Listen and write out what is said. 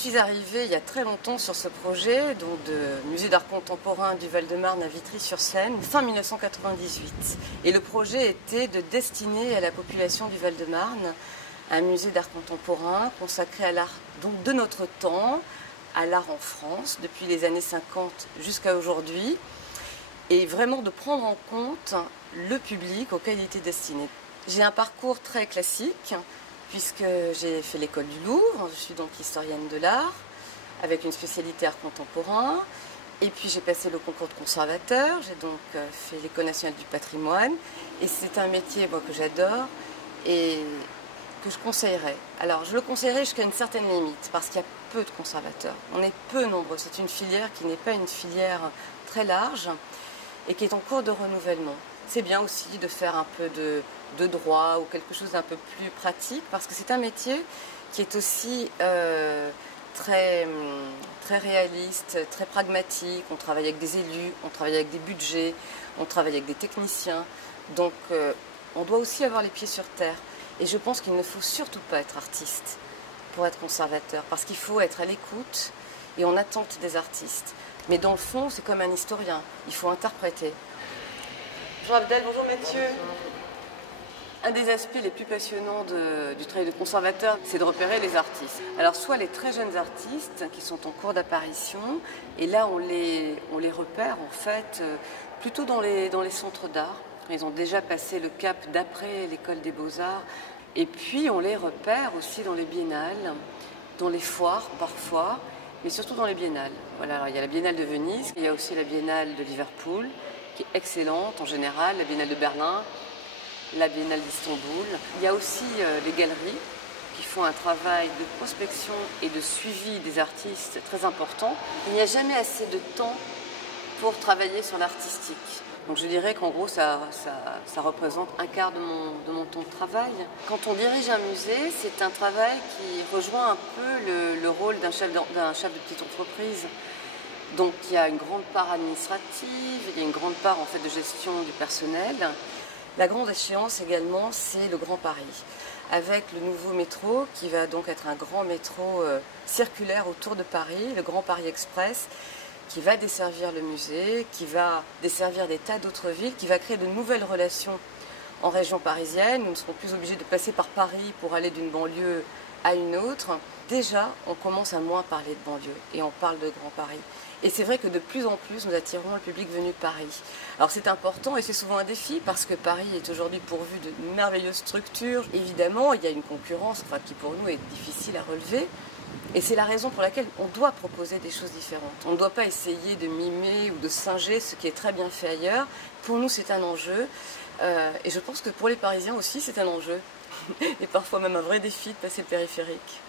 suis arrivée il y a très longtemps sur ce projet, donc de musée d'art contemporain du Val-de-Marne à Vitry-sur-Seine, fin 1998. Et le projet était de destiner à la population du Val-de-Marne un musée d'art contemporain consacré à l'art donc de notre temps, à l'art en France, depuis les années 50 jusqu'à aujourd'hui, et vraiment de prendre en compte le public auquel il était destiné. J'ai un parcours très classique, puisque j'ai fait l'école du Louvre, je suis donc historienne de l'art, avec une spécialité art contemporain, et puis j'ai passé le concours de conservateur, j'ai donc fait l'École nationale du patrimoine, et c'est un métier moi, que j'adore et que je conseillerais. Alors je le conseillerais jusqu'à une certaine limite, parce qu'il y a peu de conservateurs, on est peu nombreux, c'est une filière qui n'est pas une filière très large, et qui est en cours de renouvellement. C'est bien aussi de faire un peu de droit ou quelque chose d'un peu plus pratique, parce que c'est un métier qui est aussi très réaliste, très pragmatique. On travaille avec des élus, on travaille avec des budgets, on travaille avec des techniciens. Donc on doit aussi avoir les pieds sur terre. Et je pense qu'il ne faut surtout pas être artiste pour être conservateur, parce qu'il faut être à l'écoute et en attente des artistes. Mais dans le fond, c'est comme un historien, il faut interpréter. Bonjour Abdel, bonjour Mathieu. Un des aspects les plus passionnants du travail de conservateur, c'est de repérer les artistes. Alors soit les très jeunes artistes qui sont en cours d'apparition, et là on les repère en fait plutôt dans les centres d'art. Ils ont déjà passé le cap d'après l'école des beaux-arts. Et puis on les repère aussi dans les biennales, dans les foires parfois, mais surtout dans les biennales. Voilà, alors il y a la Biennale de Venise, il y a aussi la Biennale de Liverpool, qui est excellente en général, la Biennale de Berlin, la Biennale d'Istanbul. Il y a aussi les galeries qui font un travail de prospection et de suivi des artistes très important. Il n'y a jamais assez de temps pour travailler sur l'artistique. Donc je dirais qu'en gros, ça représente un quart de mon temps de travail. Quand on dirige un musée, c'est un travail qui rejoint un peu le rôle d'un chef de petite entreprise. Donc il y a une grande part administrative, il y a une grande part en fait, de gestion du personnel. La grande échéance également, c'est le Grand Paris, avec le nouveau métro qui va donc être un grand métro circulaire autour de Paris, le Grand Paris Express, qui va desservir le musée, qui va desservir des tas d'autres villes, qui va créer de nouvelles relations en région parisienne. Nous ne serons plus obligés de passer par Paris pour aller d'une banlieue à une autre. Déjà, on commence à moins parler de banlieue et on parle de Grand Paris. Et c'est vrai que de plus en plus, nous attirons le public venu de Paris. Alors c'est important et c'est souvent un défi parce que Paris est aujourd'hui pourvu de merveilleuses structures. Évidemment, il y a une concurrence qui pour nous est difficile à relever. Et c'est la raison pour laquelle on doit proposer des choses différentes. On ne doit pas essayer de mimer ou de singer ce qui est très bien fait ailleurs. Pour nous, c'est un enjeu. Et je pense que pour les Parisiens aussi, c'est un enjeu. Et parfois même un vrai défi de passer le périphérique.